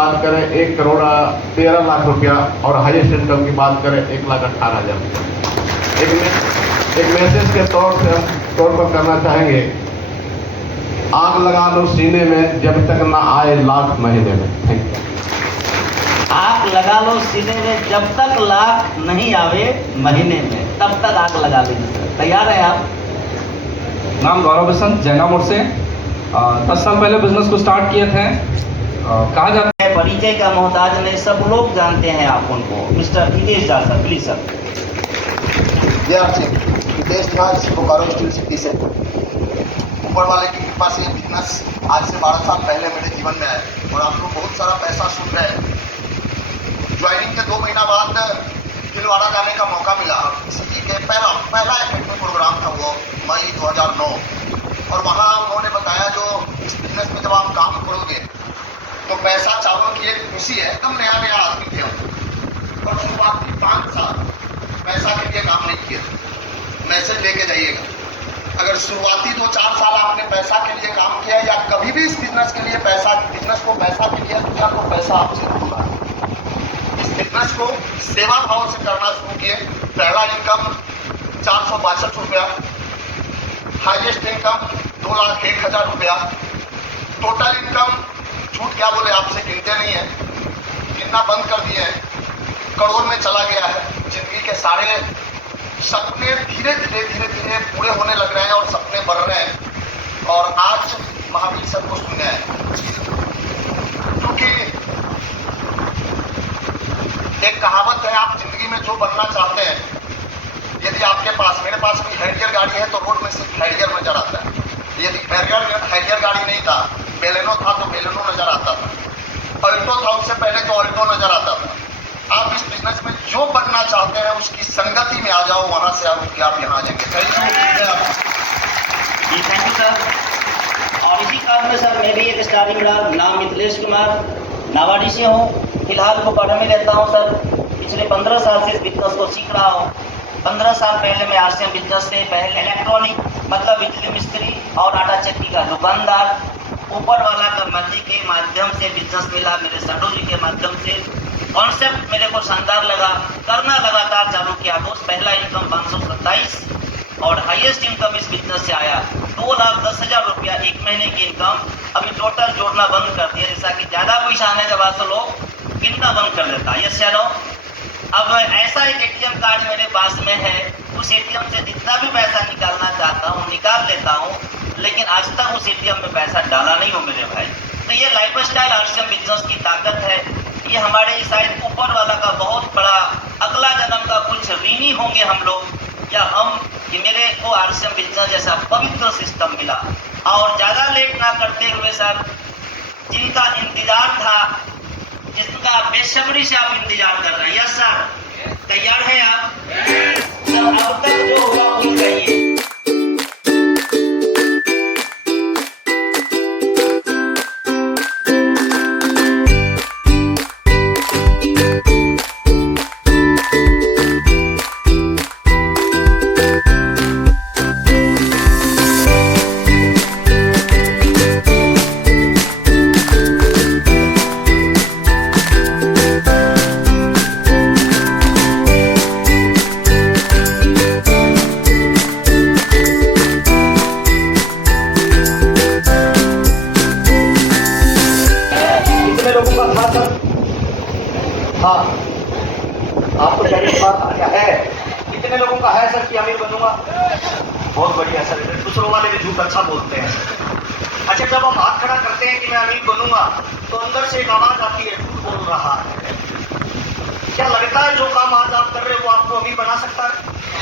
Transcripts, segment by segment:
बात करें 1,13,00,000 रुपया और हाईएस्ट इनकम की बात करें 1,18,000 रुपया। एक मैसेज के तौर पर करना चाहेंगे, आग लगा लो सीने में जब तक ना आए लाख महीने में। Thank you. आग लगा लो सीने में जब तक लाख नहीं आवे महीने में, तब तक आग लगा लेंगे। तैयार है आप? नाम गौरव बसंत, जैना मोड़ से। 10 साल पहले बिजनेस को स्टार्ट किए थे। कहा जाता है परिचय का मोहताज नहीं, सब लोग जानते हैं आप उनको। Mister Hitesh Jha sir, please sir. Hitesh Jha, Bokaro steel city से। ऊपर वाले की कृपा से ये बिजनेस आज से 12 साल पहले मेरे जीवन में आया और आप लोग बहुत सारा पैसा सुन रहे हैं। ज्वाइनिंग के 2 महीना बाद दिलवाड़ा जाने का मौका मिला। सिटी के पहला एकेडमी प्रोग्राम था वो मई 2009, और वहाँ उन्होंने बताया जो इस बिजनेस में जब आप काम करोगे तो पैसा चावल की एक खुशी है। एकदम नया नया आदमी थे और शुरुआती 5 साल पैसा के लिए काम नहीं किया। मैसेज लेके जाइएगा, अगर शुरुआती 2-4 साल आपने पैसा के लिए काम किया या कभी भी इस बिजनेस के लिए बिजनेस को पैसा के लिए किया तो पैसा आपसे होगा। इस बिजनेस को सेवा भाव से करना शुरू किए। पहला इनकम 462 रुपया, हाईएस्ट इनकम 2,01,000 रुपया, टोटल इनकम झूठ क्या बोले आपसे गिनते नहीं है, गिनना बंद कर दिए हैं, करोड़ में चला गया है। जिंदगी के सारे सपने धीरे धीरे पूरे होने लग रहे हैं और सपने बढ़ रहे हैं। और आज महावीर सर को सुनने आए, क्योंकि एक कहावत है, आप जिंदगी में जो बनना चाहते हैं, यदि आपके पास, मेरे पास कोई हैरियर गाड़ी है तो रोड में सिर्फ हैरियर नजर आता है। यदि हैरियर गाड़ी नहीं था, बेलेनो था तो बेलेनो नजर आता था, ऑल्टो था उससे पहले तो ऑल्टो नजर आता था। आप इस बिजनेस में जो बनना चाहते हैं उसकी संगति में आ जाओ, वहां से आप यहाँ आ जाएंगे। Thank you sir. और इसी काम में सर मैं भी एक स्टारिंग रहा। नाम मिथिलेश कुमार, नावाडी से हूँ, फिलहाल बोकारो में रहता हूँ सर। पिछले 15 साल से इस बिजनेस को सीख रहा हूँ। 15 साल पहले मैं आरसीएम बिजनेस से पहले इलेक्ट्रॉनिक मतलब बिजली मिस्त्री और आटा चक्की का दुकानदार, ऊपर वाला का मर्जी के माध्यम से बिजनेस मिला, मेरे सडो जी के माध्यम से कॉन्सेप्ट मेरे को शानदार लगा, करना लगातार चालू किया। दोस्त पहला इनकम 527 और हाईएस्ट इनकम इस बिजनेस से आया 2,10,000 रुपया एक महीने की इनकम। अभी टोटल जोड़ना बंद कर दिया, जैसा कि ज्यादा पैसा आने के बाद तो लोग गिनना बंद कर देता है। यस या नो? अब ऐसा एक एटीएम कार्ड मेरे पास में है, उस एटीएम से जितना भी पैसा निकालना चाहता हूँ निकाल लेता हूँ, लेकिन आज तक उस एटीएम में पैसा डाला नहीं हो मेरे भाई। तो ये लाइफस्टाइल आरसीएम बिजनेस की ताकत है। ये हमारे शायद ऊपर वाला का बहुत बड़ा अगला जन्म का कुछ ऋणी होंगे हम लोग, या हम कि मेरे को आरसीएम बिजनेस जैसा पवित्र सिस्टम मिला। और ज्यादा लेट ना करते हुए सर, जिनका इंतजार था, जिसका बेसब्री से आप इंतजार कर रहे हैं, यस सर, तैयार हैं आप? सर अब तक जो हुआ भूल जाइए। हाँ, आपको शरीर बात क्या है? कितने लोगों का है सर कि अमीर बनूंगा? बहुत बढ़िया सर, दूसरों वाले भी झूठ अच्छा बोलते हैं सर। अच्छा, जब हम हाथ खड़ा करते हैं कि मैं अमीर बनूंगा तो अंदर से एक आवाज आती है, झूठ बोल रहा है। क्या लगता है जो काम आज आप कर रहे हो वो आपको अमीर बना सकता है?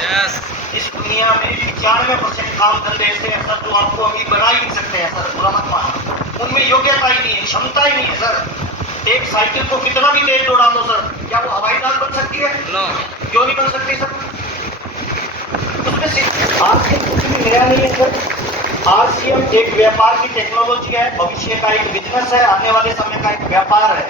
यस। इस दुनिया में 95% काम धंधे ऐसे हैं सर जो आपको अमीर बना ही नहीं सकते हैं सर, बुरा मत मानो। उनमें योग्यता ही नहीं है, क्षमता ही नहीं है सर। एक साइकिल को कितना भी तेज दौड़ा दो सर, क्या वो हवाई जहाज बन सकती है? नो। क्यों नहीं बन सकती सर? उसमें से आरसीएम कुछ भी नया नहीं है सर। आरसीएम एक व्यापार की टेक्नोलॉजी है, भविष्य का एक बिजनेस है, आने वाले समय का एक व्यापार है।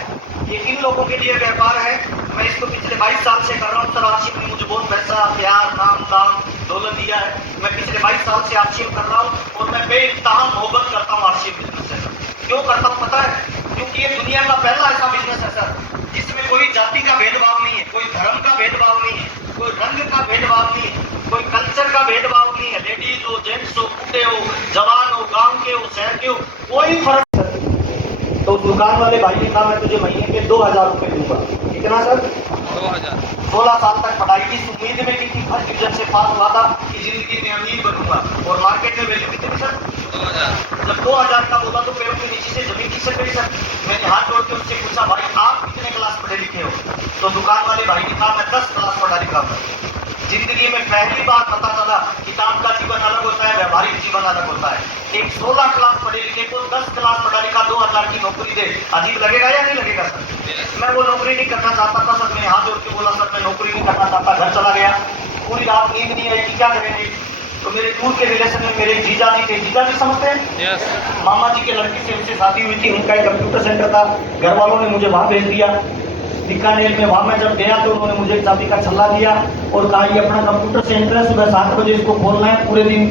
ये किन लोगों के लिए व्यापार है? मैं इसको पिछले 22 साल से कर रहा हूँ सर। आरसीएम ने मुझे बहुत पैसा, प्यार, नाम, दाम, दौलत दिया है। मैं पिछले 22 साल से आरसीएम कर रहा हूँ और मैं बेइंतहा मोहब्बत करता हूँ आरसीएम बिजनेस से। क्यों करता हूँ पता है? क्योंकि ये दुनिया का पहला ऐसा बिजनेस जिसमें कोई जाति का भेदभाव नहीं है, कोई धर्म का भेदभाव नहीं है, कोई रंग का भेदभाव नहीं है, कोई कल्चर का भेदभाव नहीं है। लेडीज हो, जेंट्स हो, बूढ़े हो, जवान हो, गांव के हो, शहर के हो, कोई फर्क नहीं। तो दुकान वाले भाई ने कहा मैं तुझे महीने के 2000 रुपए दूंगा। कितना सर? 2000। 16 साल तक पढ़ाई की इस उम्मीद में कि फर्स्ट डिवीजन से पास हुआ था कि जिंदगी में अमीर बनूंगा। और मार्केट में वैल्यू कितनी सर? 2000। जब 2000 का बोला तो पैरों के नीचे से जमीन खिसक गई सर। मैंने हाथ जोड़ के उससे पूछा भाई आप कितने क्लास पढ़े लिखे हो? तो दुकान वाले भाई ने कहा मैं 10 क्लास पढ़ा लिखा हूँ। जिंदगी में पहली बार पता चला किताब का जीवन अलग होता है, व्यवहारिक जीवन अलग होता है। एक 16 क्लास पढ़े लिखे को 10 क्लास पढ़ा लिखा 2000 की नौकरी दे, अजीब लगेगा या नहीं लगेगा सर? मैं वो नौकरी नहीं करना चाहता था सर। मैंने हाथ जोड़ के बोला सर मैं नौकरी नहीं करना चाहता। घर चला गया, पूरी रात नींद नहीं आई कि क्या करेंगे। तो मेरे दूर के रिलेशन में मेरे जीजा जी थे। जीजा जी समझते हैं? मामा जी के लड़की से उनसे शादी हुई थी। उनका एक कंप्यूटर सेंटर था, घर वालों ने मुझे वहां भेज दिया बीकानेर में। वहां मैं जब गया तो उन्होंने मुझे एक चाबी का छल्ला दिया और कहा ये अपना कंप्यूटर सेंटर है, सुबह 7 बजे इसको खोलना है, पूरे दिन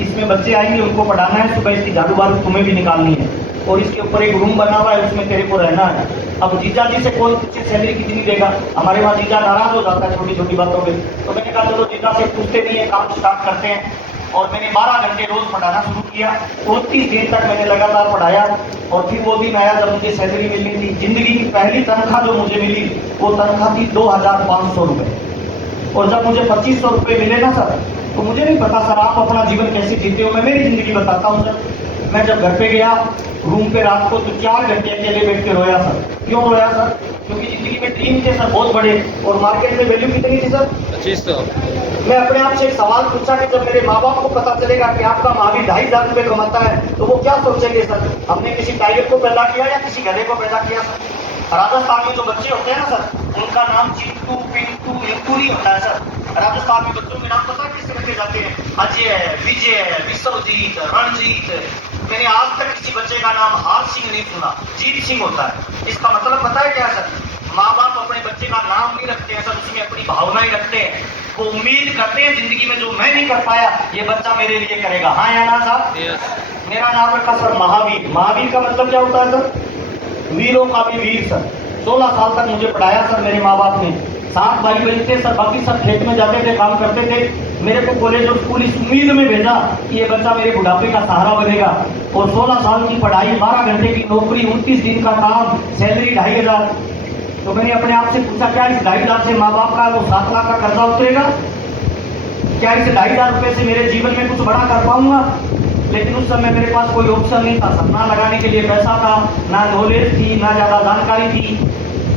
इसमें बच्चे आएंगे उनको पढ़ाना है, सुबह इसकी झाड़ू बारू तुम्हें भी निकालनी है और इसके ऊपर एक रूम बना हुआ है उसमें तेरे को रहना है। अब जीजा जी से कौन पूछे सैलरी कितनी देगा? हमारे वहाँ जीजा नाराज हो जाता है छोटी छोटी बातों पे। तो मैंने कहा चलो जीजा से पूछते नहीं है, काम स्टार्ट करते हैं। और मैंने 12 घंटे रोज पढ़ाना शुरू किया। 29 दिन तक मैंने लगातार पढ़ाया और फिर वो दिन आया जब मुझे सैलरी मिलनी थी। जिंदगी की पहली तनख्वाह जो मुझे मिली वो तनख्वाह थी 2500 रुपए। और जब मुझे 2500 रुपए मिले ना सर, तो मुझे नहीं पता सर आप अपना जीवन कैसे जीते हो, मैं मेरी जिंदगी बताता हूँ सर। मैं जब घर पे गया रूम पे रात को तो 4 घंटे अकेले बैठ के रोया सर। क्यों रोया सर? क्योंकि जिंदगी में ड्रीम थे सर बहुत बड़े और मार्केट में वैल्यू कितनी थी सर? 2500। मैं अपने आप से एक सवाल पूछा कि जब मेरे माँ बाप को पता चलेगा कि आपका महावीर 2500 रुपए कमाता है तो वो क्या सोचेंगे सर? हमने किसी टाइगर को पैदा किया या किसी गधे को पैदा किया सर? राजस्थान में जो बच्चे होते हैं ना सर, उनका नाम चिंटू, पिंटू, इंटूरी होता है सर। राजस्थान में बच्चों के नाम पता किस रखे जाते हैं? अजय, विजय, विश्वजीत, रणजीत। मैंने आज तक किसी बच्चे का नाम हार सिंह नहीं सुना, जीत सिंह होता है। इसका मतलब पता है क्या सर? माँ बाप अपने बच्चे का नाम नहीं रखते हैं सर, उसमें अपनी भावनाएं रखते हैं। वो उम्मीद करते हैं जिंदगी में जो मैं नहीं कर पाया ये बच्चा मेरे लिए करेगा। हाँ या ना साहब? मेरा नाम रखा सर महावीर। महावीर का मतलब क्या होता है सर? वीरों का भी वीर सर। 16 साल तक मुझे पढ़ाया सर मेरे माँ बाप ने। 7 भाई बहन थे सर, बाकी सब खेत में जाते थे, काम करते थे। मेरे को कॉलेज और स्कूल इस उम्मीद में भेजा कि ये बच्चा मेरे बुढ़ापे का सहारा बनेगा। और 16 साल की पढ़ाई, 12 घंटे की नौकरी, 29 दिन का काम, सैलरी 2500। तो मैंने अपने आप से पूछा क्या इस 2500 से माँ बाप का वो 7 लाख का कर्जा उतरेगा? क्या इस 2500 रुपए से मेरे जीवन में कुछ बड़ा कर पाऊंगा? लेकिन उस समय मेरे पास कोई ऑप्शन नहीं था, सपना लगाने के लिए पैसा था ना, नॉलेज थी ना, ज्यादा जानकारी थी।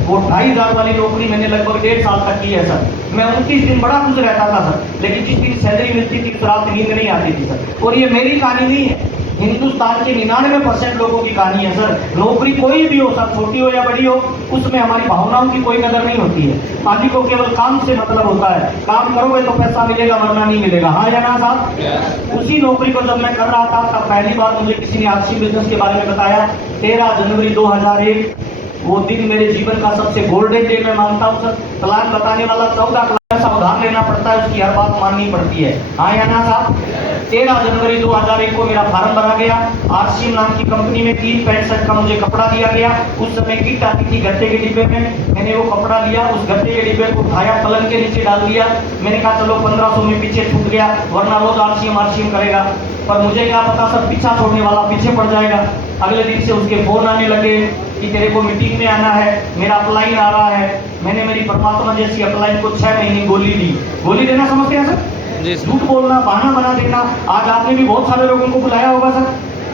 वो 2500 वाली नौकरी मैंने लगभग 1.5 साल तक की है सर। मैं 29 दिन बड़ा खुश रहता था सर, लेकिन जिस दिन सैलरी मिलती थी उस रात नींद नहीं आती थी सर। और ये मेरी कहानी नहीं है, हिंदुस्तान के 99% लोगों की कहानी है सर। नौकरी कोई भी हो सर, छोटी हो या बड़ी हो, उसमें हमारी भावनाओं की कोई कदर नहीं होती है। आदमी को केवल काम से मतलब होता है, काम करोगे तो पैसा मिलेगा वरना नहीं मिलेगा। हाँ या ना साहब? उसी नौकरी को जब मैं कर रहा था तब पहली बार मुझे किसी ने आरसी बिजनेस के बारे में बताया। 13 जनवरी 2001 वो दिन मेरे जीवन का सबसे गोल्डन डे मैं मानता हूँ सर। प्लान बताने वाला 14 क्लास सावधान लेना पड़ता है, उसकी हर बात माननी पड़ती है। हाँ या ना साहब? 13 जनवरी 2001 को मेरा फार्म भरा गया। आरसीएम नाम की कंपनी में 3 पैंट शर्ट का मुझे कपड़ा दिया गया। उस समय किट आती थी गत्ते के डिब्बे में। मैंने वो कपड़ा लिया, उस गत्ते के डिब्बे को उठाया, पलंग के नीचे डाल दिया। मैंने कहा चलो 1500 में पीछे छूट गया, वरना रोज आरसीएम करेगा। पर मुझे क्या पता सर, पीछा छोड़ने वाला पीछे पड़ जाएगा। अगले दिन से उसके फोन आने लगे कि तेरे को मीटिंग में आना है, मेरा अपलाइन आ रहा है। मैंने मेरी परमात्मा जैसी अपलाइन को 6 महीने गोली दी। गोली देना समझते हैं सर? झूठ बोलना, बहाना बना देना। आज आपने भी बहुत सारे लोगों को बुलाया होगा सर,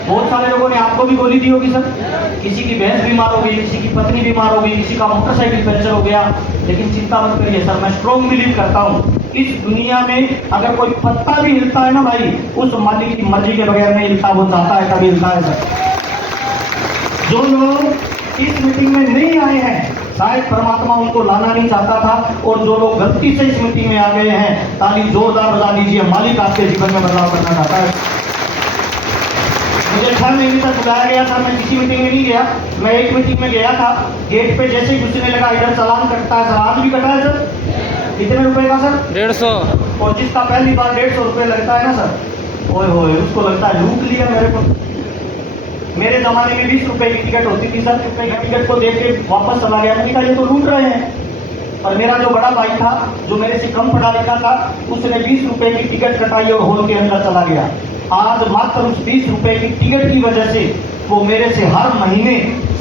बहुत सारे लोगों ने आपको भी गोली दी होगी सर। किसी की भैंस बीमार हो गई, किसी की पत्नी बीमार हो गई, किसी का मोटरसाइकिल पंचर हो गया। लेकिन चिंता मत करिए सर, मैं स्ट्रॉन्ग बिलीव करता हूँ इस दुनिया में अगर कोई पत्ता भी हिलता है ना भाई, उस मालिक की मर्जी के बगैर नहीं हिलता, वो चाहता है तभी हिलता है सर। जो लोग इस मीटिंग में नहीं आए हैं शायद परमात्मा उनको लाना नहीं चाहता था, और जो लोग गलती से इस मीटिंग में आ गए हैं ताली जोरदार बजा दीजिए, मालिक आपके जीवन में बदलाव करना चाहता है। मुझे 6 महीने तक बुलाया गया था, मैं किसी मीटिंग में नहीं गया। मैं एक मीटिंग में गया था, गेट पे जैसे ही घुसने लगा इधर चालान कटता है सर, आज भी कटा है सर। कितने रुपए का सर? 150। और जिसका पहली बार 150 रुपए लगता है ना सर, ओए होए, उसको लगता है लूट लिया मेरे को। मेरे जमाने में 20 रुपए की टिकट होती थी सर, रुपए की टिकट को देख के वापस चला गया। मैंने कहा ये तो लूट रहे हैं। और मेरा जो बड़ा भाई था, जो मेरे से कम पढ़ा लिखा था, उसने 20 रुपए की टिकट कटाई और हॉल के अंदर चला गया। आज मात्र उस 20 रुपए की टिकट की वजह से वो मेरे से हर महीने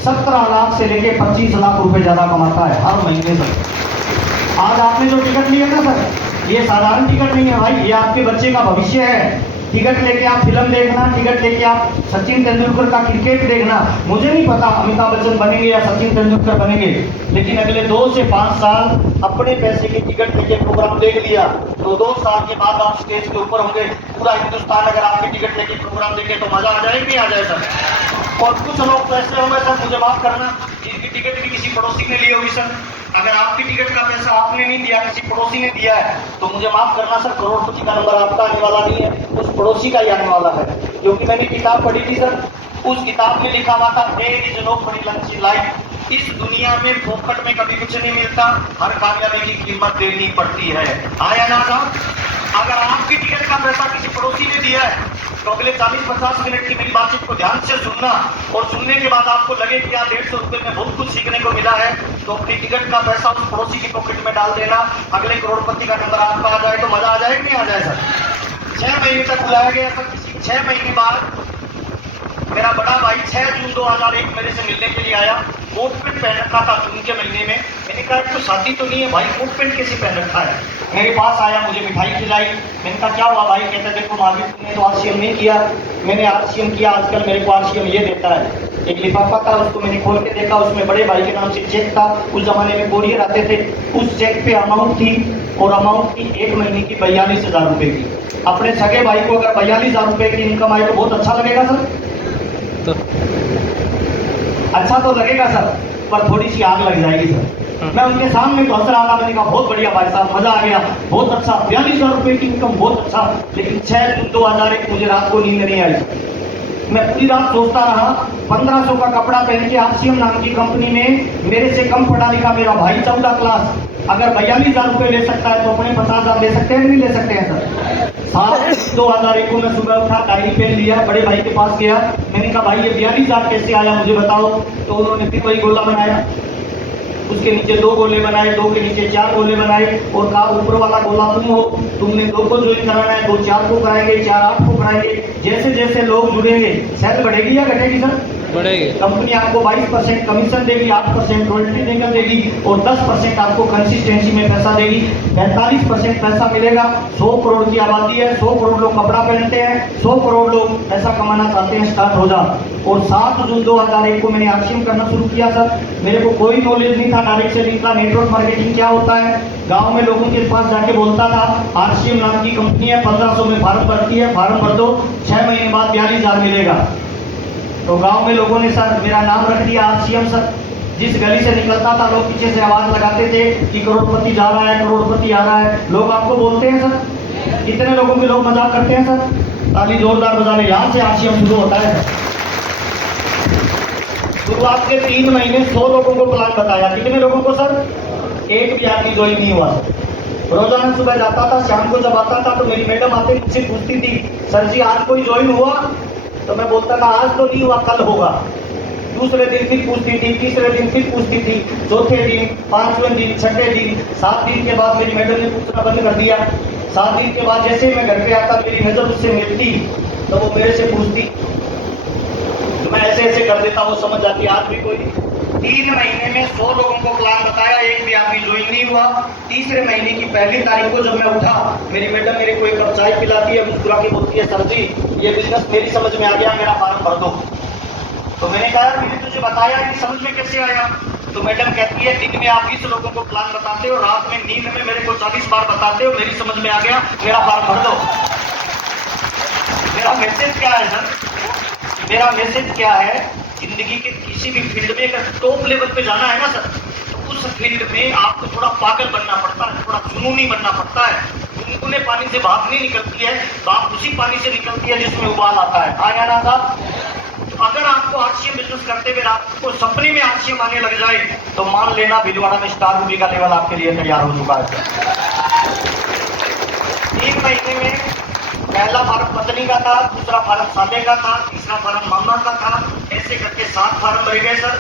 17 लाख से लेके 25 लाख रुपए ज्यादा कमाता है हर महीने तक। आज आपने जो टिकट लिया ना सर, ये साधारण टिकट नहीं है भाई, ये आपके बच्चे का भविष्य है। टिकट लेके आप फिल्म देखना, टिकट लेके आप सचिन तेंदुलकर का क्रिकेट देखना। मुझे नहीं पता अमिताभ बच्चन बनेंगे या सचिन तेंदुलकर बनेंगे, लेकिन अगले 2 से 5 साल अपने पैसे की टिकट लेके प्रोग्राम देख लिया तो 2 साल के बाद आप स्टेज के ऊपर होंगे। पूरा हिंदुस्तान अगर आपकी टिकट लेके प्रोग्राम देखे तो मजा आ जाए कि नहीं आ जाए सर। और कुछ लोग तो ऐसे होंगे सर, मुझे माफ करना, जिनकी टिकट भी किसी पड़ोसी ने ली होगी सर। अगर आपकी टिकट का पैसा आपने नहीं दिया, किसी पड़ोसी ने दिया है, तो मुझे माफ करना सर, करोड़पति का नंबर आपका आने वाला नहीं है, उस पड़ोसी का ही आने वाला है। क्योंकि मैंने किताब पढ़ी थी सर, उस किताब में लिखा हुआ था there is no free lunch in life. इस दुनिया में फोकट में कभी कुछ नहीं मिलता, हर कामयाबी की कीमत देनी पड़ती है। आया ना साहब? अगर आपकी टिकट का पैसा किसी पड़ोसी ने दिया है तो अगले 40-50 मिनट की मेरी बातचीत को ध्यान से सुनना, और सुनने के बाद आपको लगे कि यार 150 रुपए में बहुत कुछ सीखने को मिला है, तो अपनी टिकट का पैसा उस पड़ोसी की पॉकेट में डाल देना। अगले करोड़पति का नंबर आपका आ जाए तो मजा आ जाए कि नहीं आ जाए सर। 6 महीने तक बुलाया गया सर, किसी 6 महीने बाद मेरा बड़ा भाई 6 जून 2001 मेरे से मिलने के लिए आया। कोट पैंट पहन रखा था जून के महीने में। मैंने कहा तो शादी तो नहीं है भाई, कोट पैंट कैसे पहन रखा है। मेरे पास आया, मुझे मिठाई खिलाई। मैंने कहा क्या हुआ भाई? कहते देखो मालिक तुमने तो आरसीएम नहीं किया। मैंने आरसीएम किया, आजकल मेरे को आरसीएम ये देता है। एक लिफाफा था, उसको मैंने खोल के देखा, उसमें बड़े भाई के नाम से चेक था। उस जमाने में कोरियर आते थे, उस चेक पे अमाउंट थी, और अमाउंट थी 1 महीने की 42,000 रुपए की। अपने सगे भाई को अगर 42,000 रुपए की इनकम आई तो बहुत अच्छा लगेगा सर। अच्छा तो लगेगा सर, पर थोड़ी सी आग लग जाएगी सर। मैं उनके सामने तो हंस रहा था, मैंने कहा बहुत बढ़िया भाई साहब, मजा आ गया, बहुत अच्छा, 42,000 रुपए की इनकम, बहुत अच्छा। लेकिन 6 जून 2001 मुझे रात को नींद नहीं आई। मैं पूरी रात सोचता रहा। 1500 का कपड़ा पहन के आरसीएम नाम की कंपनी में मेरे से कम पढ़ा लिखा मेरा भाई 14 क्लास अगर 42,000 रुपए ले सकता है तो अपने 50,000 ले सकते हैं, नहीं ले सकते हैं सर। 7 2001 को मैं सुबह उठा, डायरी पेन लिया, बड़े भाई के पास गया। मैंने कहा भाई ये 42,000 कैसे आया मुझे बताओ। तो उन्होंने फिर वही गोला बनाया, उसके नीचे 2 गोले बनाए, 2 के नीचे 4 गोले बनाए, और कहा ऊपर वाला गोला तुम हो, तुमने 2 को ज्वाइन कराना है, 2 4 को कराएंगे, 4 8 को कराएंगे। जैसे जैसे लोग जुड़ेंगे सैल बढ़ेगी या घटेगी सर? बढ़ेगी। कंपनी आपको 22% कमीशन देगी, 8% रॉयल्टी देकर देगी, और 10% आपको कंसिस्टेंसी में पैसा देगी। 45% पैसा मिलेगा। 100 करोड़ की आबादी है, 100 करोड़ लोग कपड़ा पहनते हैं, 100 करोड़ लोग पैसा कमाना चाहते हैं, स्टार्ट हो जा। और 7 जून 2001 को मैंने आरसीएम करना शुरू किया सर। मेरे को कोई नॉलेज नहीं था, डायरेक्ट सेलिंग का, नेटवर्क मार्केटिंग क्या होता है। गांव में लोगों के पास जाके बोलता था आरसीएम नाम की कंपनी है, 1500 में फार्म भरती है, फार्म भर दो, 6 महीने बाद 42,000 मिलेगा। तो गांव में लोगों ने सर मेरा नाम रख दिया आरसीएम सर। जिस गली से निकलता था लोग पीछे से आवाज लगाते थे कि करोड़पति जा रहा है, करोड़पति आ रहा है। लोग आपको बोलते हैं सर, कितने लोगों के लोग मजाक करते हैं सर? ताली जोरदार बजा ले, यहाँ से आरसीएम शुरू होता है। शुरुआत के 3 महीने 100 लोगों को प्लान बताया। कितने लोगों को सर? एक भी आदमी ज्वाइन नहीं हुआ। रोजाना सुबह जाता था, शाम को जब आता था तो मेरी मैडम आते मुझसे पूछती थी सर जी आज कोई ज्वाइन हुआ? तो मैं बोलता था आज तो नहीं हुआ, कल होगा। दूसरे दिन फिर पूछती थी, तीसरे दिन फिर पूछती थी, चौथे दिन, 5वें दिन, 6ठे दिन, 7 दिन के बाद मेरी मैडम ने पूछना बंद कर दिया। 7 दिन के बाद जैसे मैं घर पे आता मेरी नजर उससे मिलती तो वो मेरे से पूछती, तो मैं ऐसे ऐसे कर देता, वो समझ जाती। आज भी कोई 3 महीने में 100 लोगों को प्लान बताया, एक भी आदमी ज्वाइन नहीं हुआ। तीसरे महीने की 1 तारीख को जब मैं उठा, मेरी मैडम मेरे को 1 कप चाय पिलाती है, मुस्कुरा के बोलती है सर जी ये बिजनेस मेरी समझ में आ गया, मेरा फार्म भर दो। तो मैंने कहा मैंने तुझे बताया कि समझ में कैसे आया? तो मैडम कहती है दिन में आप 20 लोगों को प्लान बताते हो, रात में नींद में मेरे को 40 बार बताते हो, मेरी समझ में आ गया, मेरा फार्म भर दो। मेरा मैसेज क्या है सर? मेरा मैसेज क्या है? जिंदगी के किसी भी फील्ड में अगर टॉप लेवल पे जाना है ना सर, तो उस फील्ड में आपको थोड़ा पागल बनना पड़ता है, थोड़ा जुनूनी बनना पड़ता है। गुनगुने पानी से भाप नहीं निकलती है, भाप उसी पानी से निकलती है जिसमें उबाल आता है। आया ना साहब? तो अगर आपको आरसीएम बिजनेस करते हुए आपको सपने में आरसीएम आने लग जाए तो मान लेना भीलवाड़ा में स्टार मूवी का लेवल आपके लिए तैयार हो चुका है। 3 महीने में पहला फार्म पत्नी का था, दूसरा फार्म साले का था, तीसरा फार्म मामा का था, ऐसे करके 7 फार्म भरे गए सर।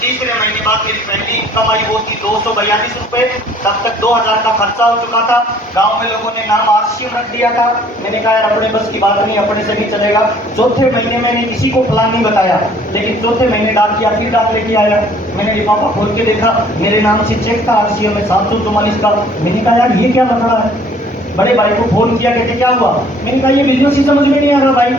तीसरे महीने बाद मेरी पहली इनकम आई, वो थी 242 रुपए। तब तक 2000 का खर्चा हो चुका था। गांव में लोगों ने नाम आरसीएम रख दिया था। मैंने कहा यार अपने बस की बात नहीं, अपने से नहीं चलेगा। चौथे महीने मैंने किसी को प्लान नहीं बताया, लेकिन चौथे महीने डाक किया, फिर डाक लेके आया। मैंने लिफाफा खोल के देखा, मेरे नाम से चेक था आरसीएम में 744 का। मैंने कहा यार ये क्या लफड़ा है। बड़े भाई को फोन किया, कहते क्या हुआ। मैंने कहा ये बिजनेस ही समझ में नहीं आ रहा भाई।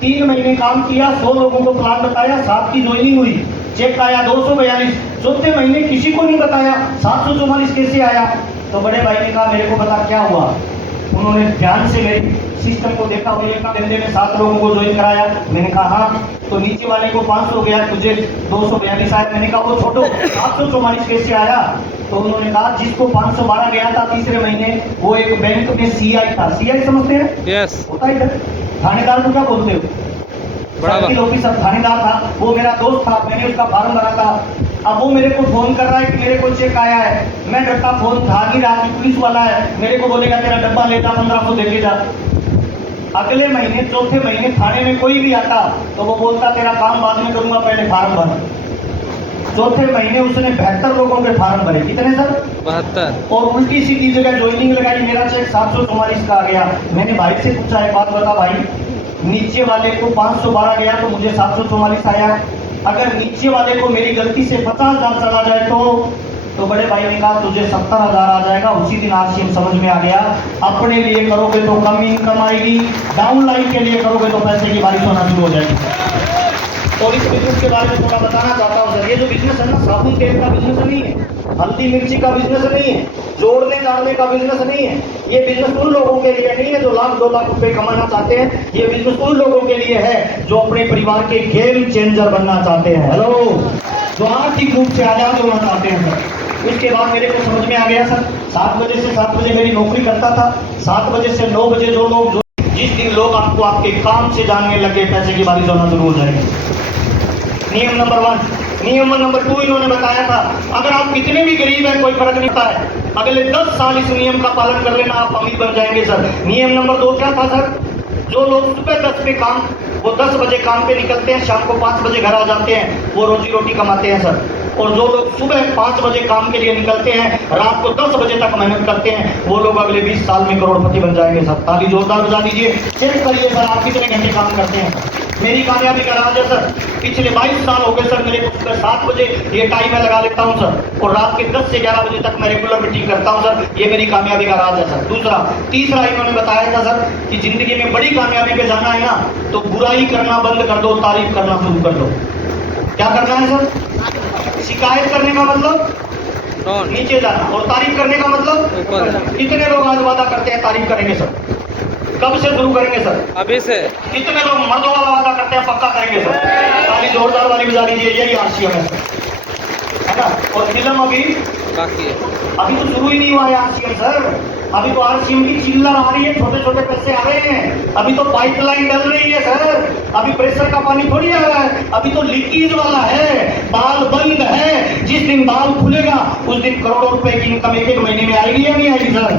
3 महीने काम किया, 100 लोगों को प्लान बताया, 7 की ज्वाइनिंग हुई, चेक आया 242। चौथे महीने किसी को नहीं बताया, 744 कैसे आया। तो बड़े भाई ने कहा मेरे को बता क्या हुआ। उन्होंने ध्यान से मेरी सिस्टम को देखा, उन्होंने कहा बंदे ने 7 लोगों को ज्वाइन कराया। मैंने कहा हाँ। तो नीचे वाले को 500 गया, तुझे 242 आया। मैंने कहा वो छोड़ो, 744 कैसे आया। तो उन्होंने कहा जिसको 512 गया था तीसरे महीने, वो एक बैंक में सीआई था। सीआई समझते हैं? यस। होता है इधर, थानेदार को क्या बोलते हो, सर्किल ऑफिसर थानेदार था। वो मेरा दोस्त था, मैंने उसका फॉर्म भरा था। अब वो मेरे को फोन कर रहा है कि मेरे को चेक आया है। मैं डरता फोन था नहीं रहा कि पुलिस वाला है, मेरे को बोलेगा तेरा डब्बा लेता 1500 देके जा। अगले महीने चौथे महीने थाने में कोई भी आता तो वो बोलता तेरा काम बाद में करूंगा, पहले फार्म भर। चौथे महीने उसने 72 लोगों के फार्म भरे। कितने सर? 72। और उल्टी सीधी जगह ज्वाइनिंग लगाई, मेरा चेक 744 का आ गया। मैंने भाई से पूछा एक बात बता भाई, नीचे वाले को 512 गया तो मुझे 744 आया, अगर नीचे वाले को मेरी गलती से 50,000 चला जाए तो बड़े भाई ने कहा तुझे 70,000 आ जाएगा। उसी दिन आरसीएम समझ में आ गया। अपने लिए करोगे तो कम इनकम आएगी, डाउन लाइन के लिए करोगे तो पैसे की बारिश होना शुरू हो जाएगी। और इस बिजनेस के बारे में थोड़ा बताना चाहता हूँ सर। ये जो बिजनेस है ना, साबुन तेल का बिजनेस नहीं है, हल्दी मिर्ची का बिजनेस नहीं है, जोड़ने जाड़ने का बिजनेस नहीं है। ये बिजनेस उन लोगों के लिए नहीं है जो 1-2 लाख रुपए कमाना चाहते हैं। ये बिजनेस उन लोगों के लिए है जो अपने परिवार के गेम चेंजर बनना चाहते हैं। हेलो, जो आर्थिक रूप से आजाद होना चाहते हैं सर। उसके बाद मेरे को समझ में आ गया सर, 7 बजे से 7 बजे मेरी नौकरी करता था। 7 बजे से 9 बजे जिस दिन लोग आपको आपके काम से जानने लगे, पैसे की बारिश होना शुरू हो जाएगी। नियम नंबर 1। नियम नंबर 2 इन्होंने बताया था, अगर आप कितने भी गरीब हैं कोई फर्क नहीं पड़ता है, अगले 10 साल इस नियम का पालन कर लेना, आप अमीर बन जाएंगे सर। नियम नंबर 2 क्या था सर? जो लोग सुबह 10 पे काम, वो 10 बजे काम पे निकलते हैं, शाम को 5 बजे घर आ जाते हैं, वो रोजी रोटी कमाते हैं सर। और जो लोग सुबह 5 बजे काम के लिए निकलते हैं, रात को 10 बजे तक मेहनत करते हैं, वो लोग अगले 20 साल में करोड़पति बन जाएंगे सर। ताली जोरदार बजा दीजिए। चेक करिए सर आप कितने घंटे काम करते हैं। मेरी कामयाबी का राज है सर, पिछले 22 साल हो गए सर मेरे को सुबह 7 बजे ये टाइम मैं लगा लेता हूं सर, और रात के 10 से 11 बजे तक मैं रेगुलर मीटिंग करता हूं सर। ये मेरी कामयाबी का राज है सर। तीसरा इन्होंने बताया था सर कि जिंदगी में बड़ी कामयाबी पे जाना है ना, तो बुराई करना बंद कर दो, तारीफ करना शुरू कर दो। क्या करना है सर? शिकायत करने का मतलब नीचे जाना, और तारीफ करने का मतलब कितने लोग आज वादा करते हैं तारीफ करेंगे सर? कब से शुरू करेंगे सर? अभी से। कितने लोग मर्दों वाला वादा करते हैं पक्का करेंगे सर? ताली जोरदार वाली बजा लीजिए। यही आरसीएम है ना। और फिल्म अभी बाकी है, अभी तो शुरू ही नहीं हुआ है आरसीएम सर। अभी तो आरसीएम की चिल्लर आ रही है, छोटे छोटे पैसे आ रहे हैं। अभी तो पाइपलाइन डल रही है सर। अभी प्रेशर का पानी थोड़ी आ रहा है, अभी तो लीकेज वाला है, बाल बंद है। जिस दिन बाल खुलेगा उस दिन करोड़ों रुपए की इनकम 1-1 महीने में आएगी या नहीं आएगी सर?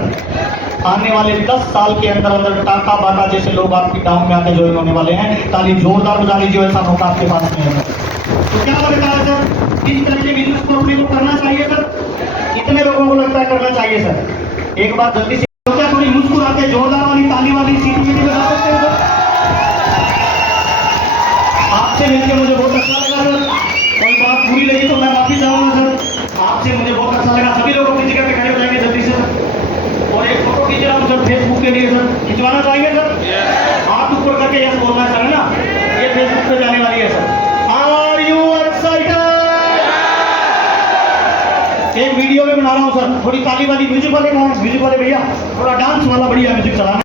आने वाले 10 साल के अंदर अंदर टाटा बाटा जैसे लोग आपकी टाउन में आके ज्वाइन होने वाले हैं। ताली जोरदार बजा लीजिए, ऐसा मौका आपके पास नहीं है। तो क्या लगता है सर, इस तरह के बिजनेस को अपने को करना चाहिए सर? कितने लोगों को लगता है करना चाहिए सर? एक बार जल्दी से क्या थोड़ी मुस्कुराते जोरदार वाली ताली वाली सीट में भी बजा सकते हैं सर? आपसे मिलकर मुझे बहुत अच्छा लगा सर। कोई बात बुरी लगी तो मैं माफी चाहूंगा सर। आपसे मुझे बहुत अच्छा लगा। सभी लोगों की जगह पे खड़े हो जाएंगे जल्दी से सर। और एक फोटो खींच रहा हूँ सर फेसबुक के लिए सर, खिंचवाना चाहेंगे सर? हाथ ऊपर करके यस बोलना है सर, है ना? ये फेसबुक पे जाने वाली है सर। Are you excited? एक वीडियो में बना रहा हूँ सर, थोड़ी ताली वाली म्यूजिक वाले कहाँ? म्यूजिक वाले भैया थोड़ा डांस वाला बढ़िया म्यूजिक चलाना।